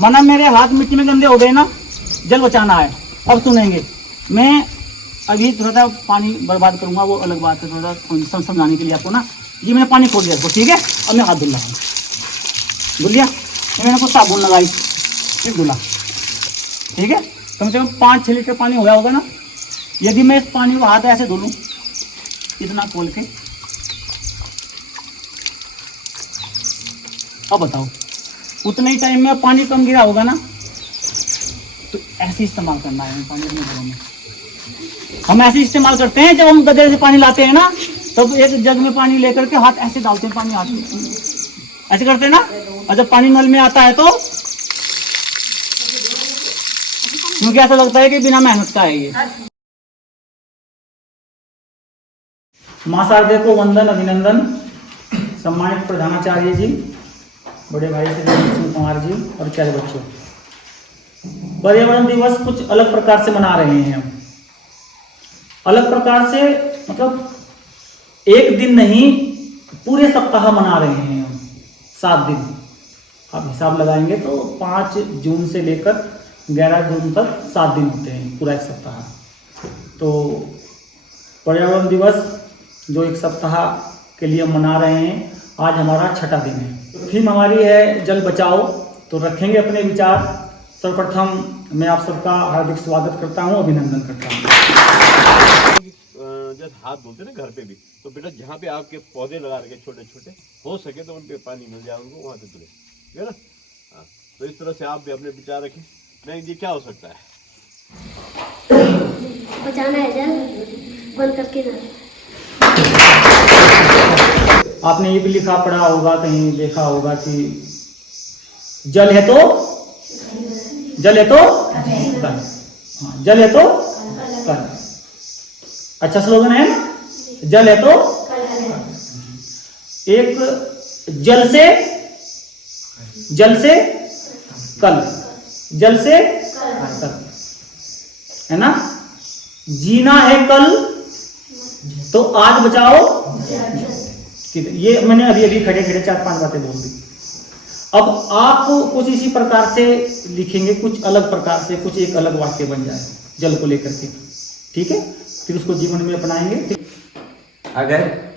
मना मेरे हाथ मिट्टी में गंदे हो गए ना, जल बचाना है। अब सुनेंगे, मैं अभी थोड़ा सा पानी बर्बाद करूंगा, वो अलग बात है, थोड़ा सा समझाने के लिए आपको ना। ये मैंने पानी खोल दिया इसको, ठीक है। अब मैं हाथ धुल रहा हूँ, धुल लिया मैंने कुछ साबुन लगाई, फिर धुला, ठीक है। कम से कम 5-6 लीटर पानी हो गया होगा ना। यदि मैं इस पानी को हाथ ऐसे धुलूं, इतना खोल के, अब बताओ उतने ही टाइम में पानी कम गिरा होगा ना। तो ऐसे इस्तेमाल करना है पानी अपने घरों में। हम ऐसे इस्तेमाल करते हैं, जब हम गड्ढे से पानी लाते हैं ना, तब एक जग में पानी लेकर के हाथ ऐसे डालते हैं, पानी हाथ में ऐसे करते हैं ना। और जब पानी नल में आता है तो क्योंकि ऐसा लगता है कि बिना मेहनत का है ये। मां शारदे को वंदन अभिनंदन। सम्मानित प्रधानाचार्य जी, बड़े भाई श्री कृष्ण कुमार जी और प्यारे बच्चों, पर्यावरण दिवस कुछ अलग प्रकार से मना रहे हैं हम। अलग प्रकार से मतलब एक दिन नहीं, पूरे सप्ताह मना रहे हैं हम, 7 दिन। आप हिसाब लगाएंगे तो 5 जून से लेकर 11 जून तक 7 दिन होते हैं, पूरा एक सप्ताह। तो पर्यावरण दिवस जो एक सप्ताह के लिए मना रहे हैं, आज हमारा 6ठा दिन है। थीम हमारी है जल बचाओ। तो रखेंगे अपने विचार। सर्वप्रथम मैं आप सबका हार्दिक स्वागत करता हूं, अभिनंदन करता हूं। जब हाथ धोते ना घर पे भी, तो बेटा जहाँ पे आपके पौधे लगा रखे छोटे छोटे, हो सके तो उन पे पानी मिल जाए उनको, वहाँ से धुले, ठीक है ना। हाँ, तो इस तरह से आप भी अपने विचार रखें। नहीं ये क्या हो सकता है? बचाना है जल, बंद करके ना। आपने ये भी लिखा पढ़ा होगा, कहीं देखा होगा कि जल है तो जल है तो कल। हाँ, जल है तो कल। अच्छा स्लोगन है ना, जल है तो एक जल से कल, जल से कल, है ना। जीना है कल तो आज बचाओ। ये मैंने अभी अभी खड़े खड़े 4-5 बातें बोल दी। अब आप कुछ इसी प्रकार से लिखेंगे, कुछ अलग प्रकार से, कुछ एक अलग वाक्य बन जाए जल को लेकर के, ठीक है। फिर उसको जीवन में अपनाएंगे। अगर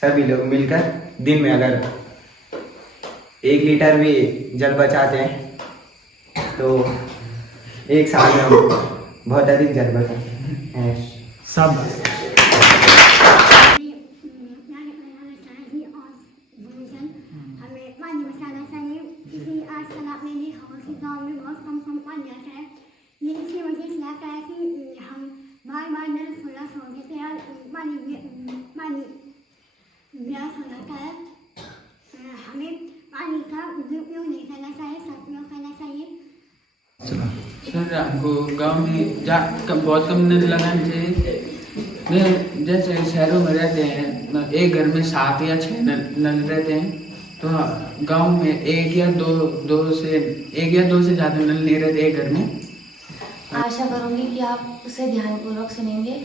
सभी लोग मिलकर दिन में अगर 1 लीटर भी जल बचाते हैं तो एक साल में हम बहुत अधिक जल बचाते हैं। सब हमें पानी बचाना चाहिए, क्योंकि आजकल आपने देखा होगा कि गाँव में बहुत कम पानी आता है। ये इसी वजह से आता है कि हम बार नल खुला छोड़ देते हैं और पानी ब्यास हो जाता है। हमें पानी का दुरुपयोग नहीं करना चाहिए, सदुपयोग करना चाहिए। सर हमको गांव में बहुत कम नल लगाने चाहिए। जैसे शहरों में रहते हैं, एक घर में 7 या 6 नल रहते हैं, तो गांव में 1 या 2 से ज़्यादा नल नहीं रहते एक घर में। आशा करूंगी कि आप उसे ध्यानपूर्वक सुनेंगे।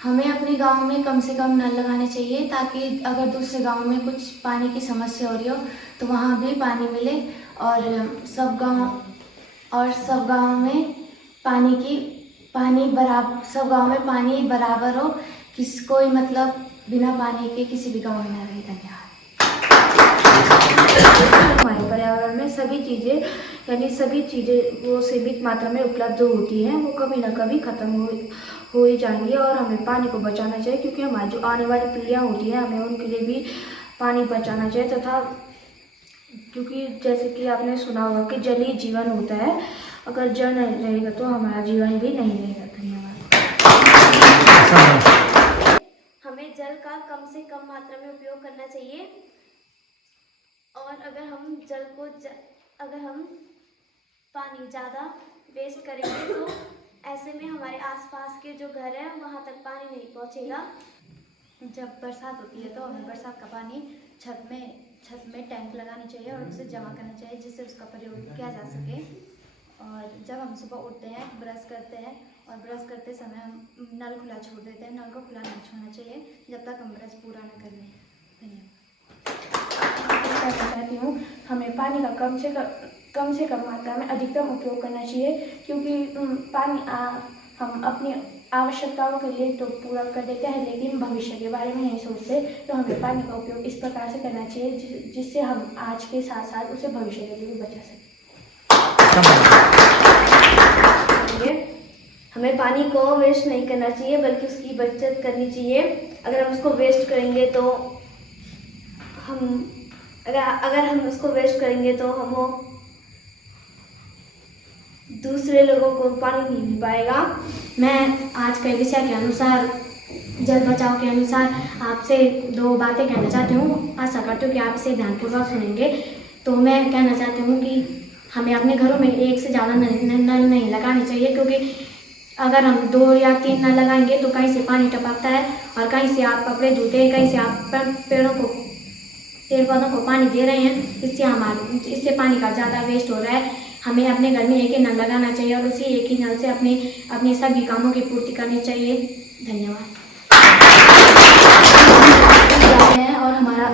हमें अपने गांव में कम से कम नल लगाने चाहिए, ताकि अगर दूसरे गांव में कुछ पानी की समस्या हो रही हो तो वहां भी पानी मिले और सब गांव में सब गांव में पानी बराबर हो, कोई मतलब बिना पानी के किसी भी गांव में न रहे। धन्यवाद। हमारे पर्यावरण में सभी चीज़ें वो सीमित मात्रा में उपलब्ध होती हैं, वो कभी ना कभी ख़त्म हो ही जाएंगी और हमें पानी को बचाना चाहिए, क्योंकि हमारी जो आने वाली पीढ़ियाँ होती हैं, हमें उनके लिए भी पानी बचाना चाहिए। तथा क्योंकि जैसे कि आपने सुना होगा कि जल ही जीवन होता है, अगर जल नहीं रहेगा तो हमारा जीवन भी नहीं रहेगा। धन्यवाद। हमें जल का कम से कम मात्रा में उपयोग करना चाहिए, और अगर हम पानी ज़्यादा वेस्ट करेंगे तो ऐसे में हमारे आसपास के जो घर हैं वहाँ तक पानी नहीं पहुँचेगा। जब बरसात होती है तो हमें बरसात का पानी छत में टैंक लगानी चाहिए और उसे जमा करना चाहिए, जिससे उसका प्रयोग किया जा सके। और जब हम सुबह उठते हैं, ब्रश करते हैं, और ब्रश करते समय हम नल खुला छोड़ देते हैं। नल को खुला नहीं छोड़ना चाहिए जब तक हम ब्रश पूरा न कर लें। धन्यवाद। कहती हूँ, हमें पानी का कम से कम मात्रा में अधिकतम उपयोग करना चाहिए, क्योंकि पानी हम अपनी आवश्यकताओं के लिए तो पूरा कर देते हैं, लेकिन भविष्य के बारे में नहीं सोचते। तो हमें पानी का उपयोग इस प्रकार से करना चाहिए जिससे हम आज के साथ साथ उसे भविष्य के लिए भी बचा सकें। हमें पानी को वेस्ट नहीं करना चाहिए, बल्कि उसकी बचत करनी चाहिए। अगर हम उसको वेस्ट करेंगे तो हम वो दूसरे लोगों को पानी नहीं मिल पाएगा। मैं आज के विषय के अनुसार, जल बचाव के अनुसार आपसे 2 बातें कहना चाहती हूँ। आशा करती हूँ कि आप इसे ध्यानपूर्वक सुनेंगे। तो मैं कहना चाहती हूँ कि हमें अपने घरों में 1 से ज़्यादा नल नहीं लगाने चाहिए, क्योंकि अगर हम 2 या 3 नल लगाएंगे तो कहीं से पानी टपकता है और कहीं से आप कपड़े धोते हैं, कहीं से आप पेड़ पौधों को पानी दे रहे हैं। इससे पानी का ज़्यादा वेस्ट हो रहा है। हमें अपने घर में 1 ही नल लगाना चाहिए और उसी 1 ही नल से अपने सभी कामों की पूर्ति करनी चाहिए। धन्यवाद। और हमारा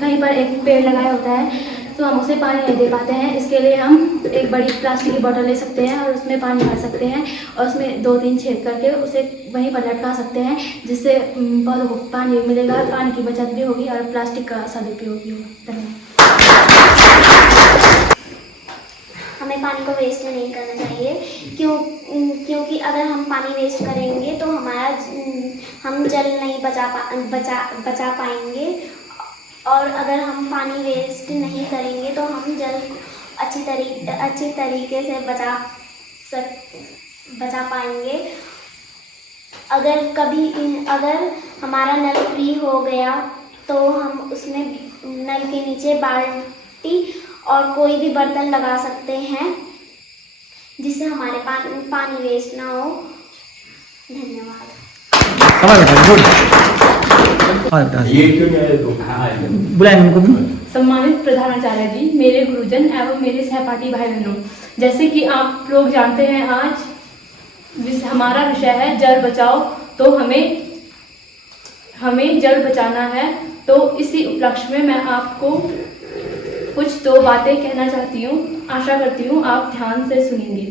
कहीं पर एक पेड़ लगाया होता है तो हम उसे पानी नहीं दे पाते हैं। इसके लिए हम एक बड़ी प्लास्टिक की बोतल ले सकते हैं और उसमें पानी भर सकते हैं और उसमें 2-3 छेद करके उसे वहीं पर लटका सकते हैं, जिससे पौधों को पानी मिलेगा, पानी की बचत भी होगी और प्लास्टिक का सदुपयोग भी होगा। धन्यवाद। हमें पानी को वेस्ट नहीं करना चाहिए, क्योंकि अगर हम पानी वेस्ट करेंगे तो हम जल नहीं बचा पाएंगे, और अगर हम पानी वेस्ट नहीं करेंगे तो हम जल अच्छी तरीके से बचा पाएंगे। अगर हमारा नल फ्री हो गया तो हम उसमें नल के नीचे बाल्टी और कोई भी बर्तन लगा सकते हैं, जिससे हमारे पानी वेस्ट ना हो। धन्यवाद। ये क्यों नहीं आए? बुलाएं उनको भी। सम्मानित प्रधानाचार्य जी, मेरे गुरुजन एवं मेरे सहपाठी भाई बहनों, जैसे कि आप लोग जानते हैं आज हमारा विषय है जल बचाओ। तो हमें जल बचाना है। तो इसी उपलक्ष्य में मैं आपको कुछ 2 बातें कहना चाहती हूँ। आशा करती हूँ आप ध्यान से सुनेंगे।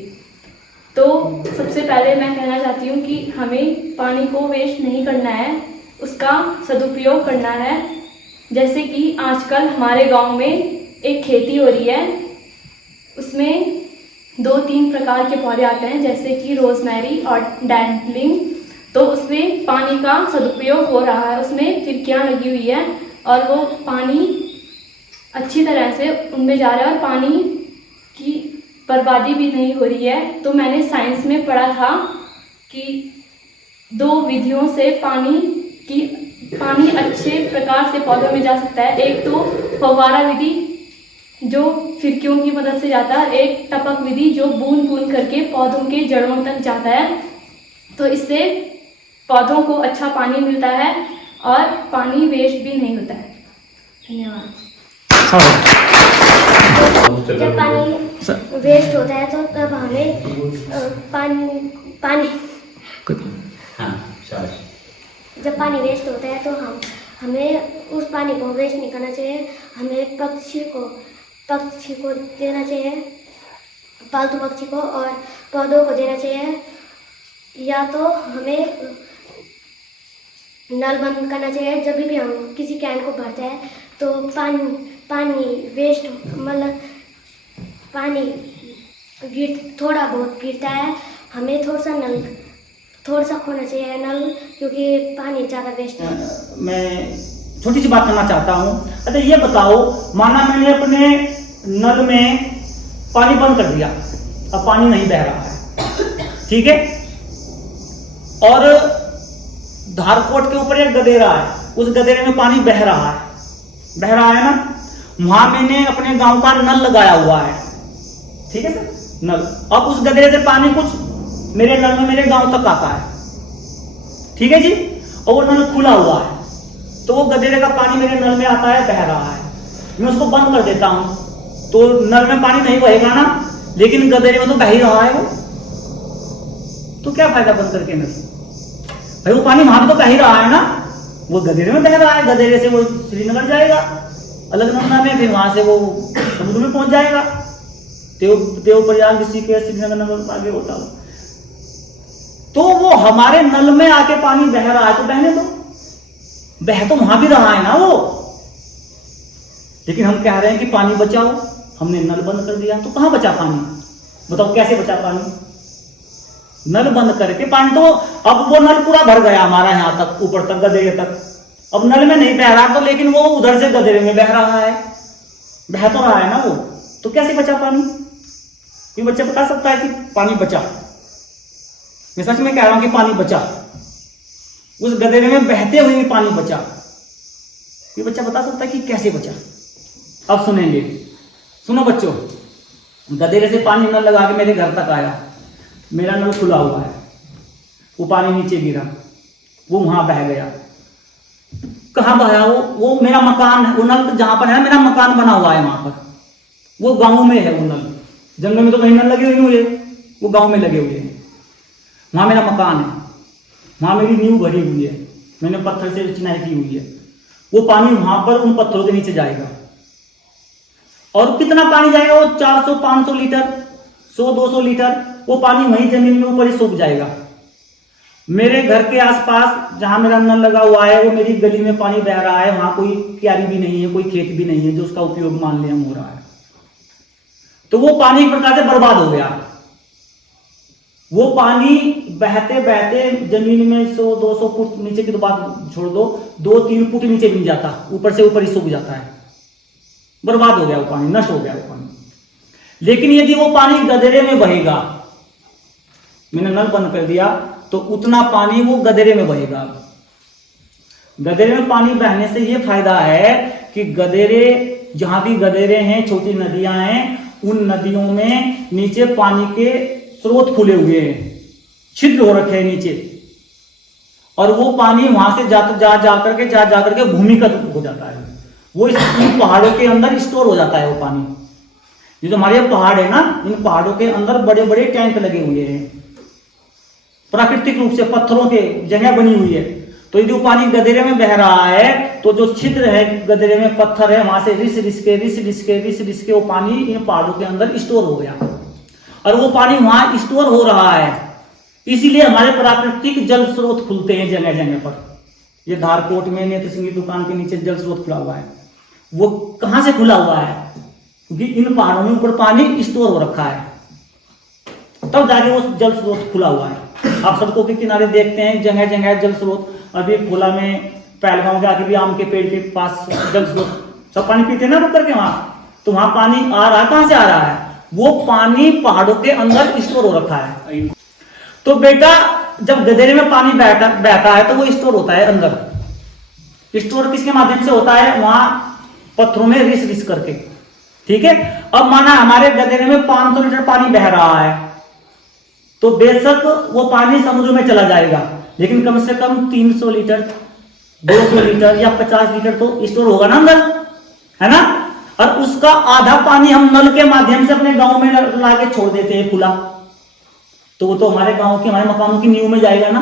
तो सबसे पहले मैं कहना चाहती हूँ कि हमें पानी को वेस्ट नहीं करना है, उसका सदुपयोग करना है। जैसे कि आजकल हमारे गांव में एक खेती हो रही है, उसमें 2-3 प्रकार के पौधे आते हैं, जैसे कि रोजमेरी और डैंडलिंग। तो उसमें पानी का सदुपयोग हो रहा है, उसमें खिड़कियाँ लगी हुई है और वो पानी अच्छी तरह से उनमें जा रहा है और पानी की बर्बादी भी नहीं हो रही है। तो मैंने साइंस में पढ़ा था कि 2 विधियों से पानी अच्छे प्रकार से पौधों में जा सकता है। एक तो फव्वारा विधि जो खिड़कियों की मदद से जाता है, एक टपक विधि जो बूंद बूंद करके पौधों के जड़ों तक जाता है। तो इससे पौधों को अच्छा पानी मिलता है और पानी वेस्ट भी नहीं होता है। धन्यवाद। जब पानी वेस्ट होता है तो तब हमें जब पानी वेस्ट होता है तो हमें उस पानी को वेस्ट नहीं करना चाहिए। हमें पक्षी को देना चाहिए, पालतू पक्षी को, और पौधों को देना चाहिए। या तो हमें नल बंद करना चाहिए। जब भी हम किसी कैन को भरते हैं तो पानी वेस्ट, मतलब पानी थोड़ा बहुत गिरता है, हमें थोड़ा सा खोना चाहिए नल, क्योंकि पानी ज़्यादा वेस्ट है। मैं छोटी सी बात करना चाहता हूँ। अच्छा ये बताओ, माना मैंने अपने नल में पानी बंद कर दिया, अब पानी नहीं बह रहा है, ठीक है, और धारकोट के ऊपर एक गदेरा है, उस गदेरे में पानी बह रहा है ना। वहां मैंने अपने गांव का नल लगाया हुआ है, ठीक है सर, नल। अब उस गदेरे से पानी कुछ मेरे नल में, मेरे गांव तक आता है, ठीक है जी, और वो नल खुला हुआ है, तो वो गदेरे का पानी मेरे नल में आता है, बह रहा है। मैं उसको बंद कर देता हूं तो नल में पानी नहीं बहेगा ना, लेकिन गदेरे में तो बह ही रहा है वो, तो क्या फायदा बंद करके नल? भाई वो पानी वहां तो बह ही रहा है ना, वो गदेरे में बह रहा है, गदेरे से वो श्रीनगर जाएगा अलग नंदा में, फिर वहां से वो समुद्र में पहुंच जाएगा, देवप्रयाग ऋषिकेश श्रीनगर आगे होता हो, तो वो हमारे नल में आके पानी बह रहा है तो बहने दो, बह तो वहां भी रहा है ना वो। लेकिन हम कह रहे हैं कि पानी बचाओ, हमने नल बंद कर दिया, तो कहां बचा पानी? बताओ कैसे बचा पानी? नल बंद करके पानी तो, अब वो नल पूरा भर गया हमारा यहां तक, ऊपर तक, गदेरे तक, अब नल में नहीं बह रहा, तो लेकिन वो उधर से गदेरे में बह रहा है, बह तो रहा है ना वो, तो कैसे बचा पानी? कोई बच्चा बता सकता है कि पानी बचा? मैं सच में कह रहा हूं कि पानी बचा, उस गदेरे में बहते हुए पानी बचा। कोई बच्चा बता सकता है कि कैसे बचा? अब सुनेंगे, सुनो बच्चों। गदेरे से पानी नल लगा के मेरे घर तक आया, मेरा नल खुला हुआ है, वो पानी नीचे गिरा, वो वहां बह गया। कहां बहा वो मेरा मकान है, वो नल जहां पर है मेरा मकान बना हुआ है वहां पर, वो गांव में है वो नल, जंगल में तो कहीं नल लगे हुए हैं, वो गांव में लगे हुए हैं, वहां मेरा मकान है, वहां मेरी नींव भरी हुई है, मैंने पत्थर से चिनाई की हुई है, वो पानी वहां पर उन पत्थरों के नीचे जाएगा। और कितना पानी जाएगा? वो 400-500 लीटर, 100-200 लीटर, वो पानी वहीं जमीन में ऊपर ही सूख जाएगा। मेरे घर के आसपास जहां मेरा नल लगा हुआ है, वो मेरी गली में पानी बह रहा है, वहां कोई क्यारी भी नहीं है, कोई खेत भी नहीं है जो उसका उपयोग मान ले हम हो रहा है, तो वो पानी एक प्रकार से बर्बाद हो गया। वो पानी बहते बहते जमीन में 100-200 फुट नीचे की तो बात छोड़ दो, 2-3 फुट नीचे भी नहीं जाता, ऊपर से ऊपर ही सूख जाता है, बर्बाद हो गया वो पानी, नष्ट हो गया वो पानी। लेकिन यदि वो पानी गदेरे में बहेगा, मैंने नल बंद कर दिया, तो उतना पानी वो गदेरे में बहेगा। गदेरे में पानी बहने से ये फायदा है कि गदेरे, जहां भी गदेरे हैं, छोटी नदियां हैं, उन नदियों में नीचे पानी के स्रोत खुले हुए हैं, छिद्र हो रखे हैं नीचे, और वो पानी वहां से जा करके भूमिगत हो जाता है, वो इन पहाड़ों के अंदर स्टोर हो जाता है वो पानी। ये जो हमारे पहाड़ है ना, इन पहाड़ों के अंदर बड़े बड़े टैंक लगे हुए हैं, प्राकृतिक रूप से पत्थरों के जगह बनी हुई है। तो यदि वो पानी गदेरे में बह रहा है, तो जो छिद्र है गदेरे में, पत्थर है, वहां से रिस के वो पानी इन पहाड़ों के अंदर स्टोर हो गया, और वो पानी वहां स्टोर हो रहा है। इसीलिए हमारे प्राकृतिक जल स्रोत खुलते हैं जगह जगह पर। ये धारकोट में नेत्र सिंह की दुकान के नीचे जल स्रोत खुला हुआ है, वो कहां से खुला हुआ है? क्योंकि इन पहाड़ों में ऊपर पानी स्टोर हो रखा है, तब जाके वो जल स्रोत खुला हुआ है। आप सड़कों के किनारे देखते हैं जगह जगह जल स्रोत, अभी खोला में पहलगांव के आगे भी आम के पेड़ के पास जल स्रोत, सब पानी पीते हैं ना रुक करके वहां, तो वहां पानी आ रहा है, कहां से आ रहा है? वो पानी पहाड़ों के अंदर स्टोर हो रखा है। तो बेटा, जब गदेरे में पानी बहता है तो वो स्टोर होता है अंदर। स्टोर किसके माध्यम से होता है? वहां पत्थरों में रिस करके, ठीक है। अब माना हमारे गदेरे में 500 लीटर पानी बह रहा है, तो बेशक वो पानी समुद्र में चला जाएगा, लेकिन कम से कम 300 लीटर, 200 लीटर या 50 लीटर तो स्टोर होगा ना अंदर, है ना। और उसका आधा पानी हम नल के माध्यम से अपने गांव में ला के छोड़ देते हैं खुला, तो वो तो हमारे गांव की, हमारे मकानों की नींव में जाएगा ना,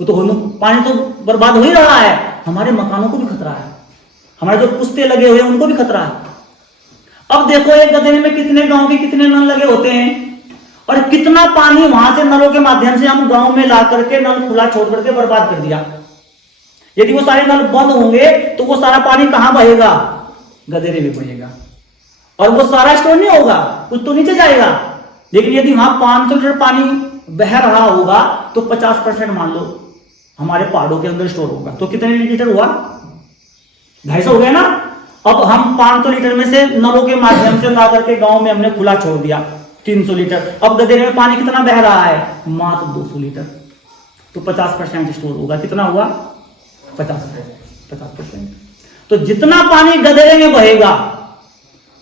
वो तो पानी तो बर्बाद हो ही रहा है, हमारे मकानों को भी खतरा है, हमारे जो पुस्ते लगे हुए हैं उनको भी खतरा है। अब देखो एक गदेरे में कितने गांव के कितने नल लगे होते हैं, और कितना पानी वहां से नलों के माध्यम से हम गांव में ला करके नल खुला छोड़ करके बर्बाद कर दिया। यदि वो सारे नल बंद होंगे तो वो सारा पानी कहां बहेगा? गदेरे में बहेगा, और वो सारा स्टोर नहीं होगा, कुछ तो नीचे जाएगा। लेकिन यदि वहां 500 लीटर पानी बह रहा होगा तो 50% मान लो हमारे पहाड़ों के अंदर स्टोर होगा, तो कितने लीटर हुआ? 250 हो गया ना। अब हम 500 लीटर में से नलों के माध्यम से ला करके गांव में हमने खुला छोड़ दिया 300 लीटर। अब गदेरे में पानी कितना बह रहा है? मात्र 200 लीटर, तो 50% स्टोर होगा। कितना हुआ? 50%। तो जितना पानी गदेरे में बहेगा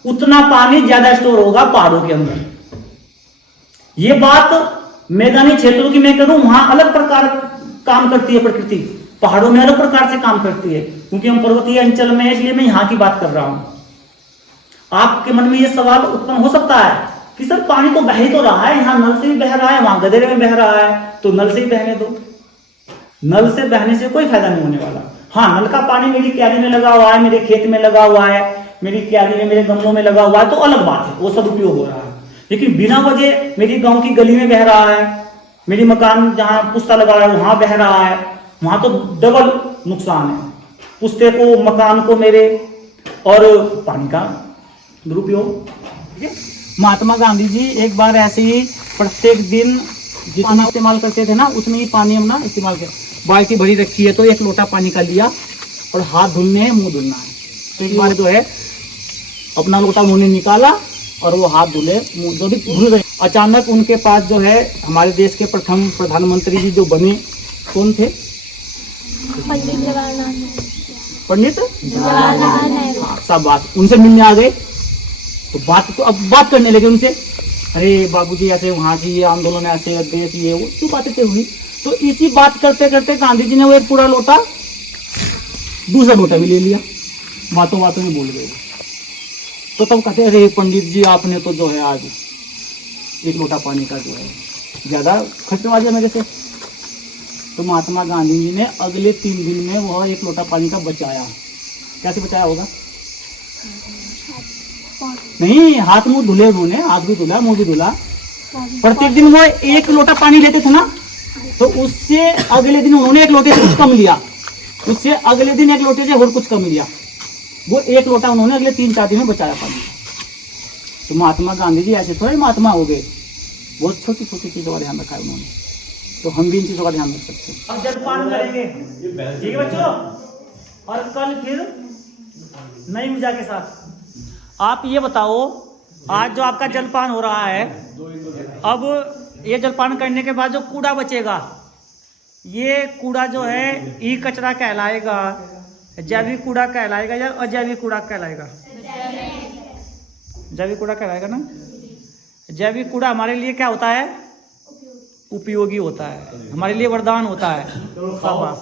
उतना पानी ज्यादा स्टोर होगा पहाड़ों के अंदर। ये बात मैदानी क्षेत्रों की मैं करूं, वहां अलग प्रकार काम करती है प्रकृति, पहाड़ों में अलग प्रकार से काम करती है, क्योंकि हम पर्वतीय अंचल में, इसलिए मैं यहां की बात कर रहा हूं। आपके मन में यह सवाल उत्पन्न हो सकता है कि सर पानी तो बह ही तो रहा है, यहाँ नल से भी बह रहा है, वहां गदेरे में बह रहा है, तो नल से ही बहने दो। नल से बहने से कोई फायदा नहीं होने वाला। हाँ, नल का पानी मेरी क्यारी में लगा हुआ है, मेरे खेत में लगा हुआ है, मेरी क्यारी में, मेरे गमलों में लगा हुआ है, तो अलग बात है, वो सदुपयोग हो रहा है। लेकिन बिना वजह मेरी गांव की गली में बह रहा है, मेरी मकान जहाँ पुस्ता लगा है वहां बह रहा है, वहां तो डबल नुकसान है, पुस्ते को, मकान को मेरे, और पानी का दुरुपयोग। ठीक है। महात्मा गांधी जी एक बार ऐसे ही प्रत्येक दिन जितना इस्तेमाल करते थे ना उतनी ही पानी हम ना इस्तेमाल कर, बाल्टी भरी रखी है तो 1 लोटा पानी का लिया और हाथ धुलने हैं, मुंह धुलना है। तो एक बार जो है अपना लोटा उन्होंने निकाला और वो हाथ धुले, मुंह जो भी धुल गए। अचानक उनके पास जो है हमारे देश के प्रथम प्रधानमंत्री जी जो बने, कौन थे? पंडित जवाहरलाल नेहरू। सब बात उनसे मिलने आ गए तो बात करने लगे उनसे, अरे बाबूजी ऐसे वहाँ की ये आंदोलन ऐसे देश ये वो क्यों बातें हुई। तो इसी बात करते करते गांधी जी ने वो एक पूरा लोटा दूसरा लोटा भी ले लिया, बातों बातों में भूल गए। तो तब कहते अरे पंडित जी आपने तो जो है आज 1 लोटा पानी का जो है ज़्यादा खर्चवा दिया मेरे से। तो महात्मा गांधी जी ने अगले 3 दिन में वह 1 लोटा पानी का बचाया। कैसे बचाया होगा? नहीं, हाथ मुंह धुले उन्होंने, हाथ भी धुला, मुंह भी धुला। प्रत्येक दिन वो 1 लोटा पानी लेते थे ना, तो उससे अगले दिन उन्होंने 1 लोटे से कुछ कम लिया, उससे अगले दिन 1 लोटे से और कुछ कम लिया। वो 1 लोटा उन्होंने अगले 3-4 दिन में बचाया पानी। तो महात्मा गांधी जी ऐसे थोड़े महात्मा हो गए, बहुत छोटी छोटी चीजों का ध्यान रखा है उन्होंने। तो हम भी इन चीजों का ध्यान रख सकते हैं। अब जलपान करेंगे, ठीक है बच्चों, और कल फिर नई ऊर्जा के साथ। आप ये बताओ, आज जो आपका जलपान हो रहा है, अब ये जलपान करने के बाद जो कूड़ा बचेगा, ये कूड़ा जो है ई कचरा कहलाएगा, जैविक कूड़ा कहलाएगा या अजैविक कूड़ा कहलाएगा? जैविक कूड़ा कहलाएगा ना। जैविक कूड़ा हमारे लिए क्या होता है? उपयोगी होता है, हमारे लिए वरदान होता है। शाबाश।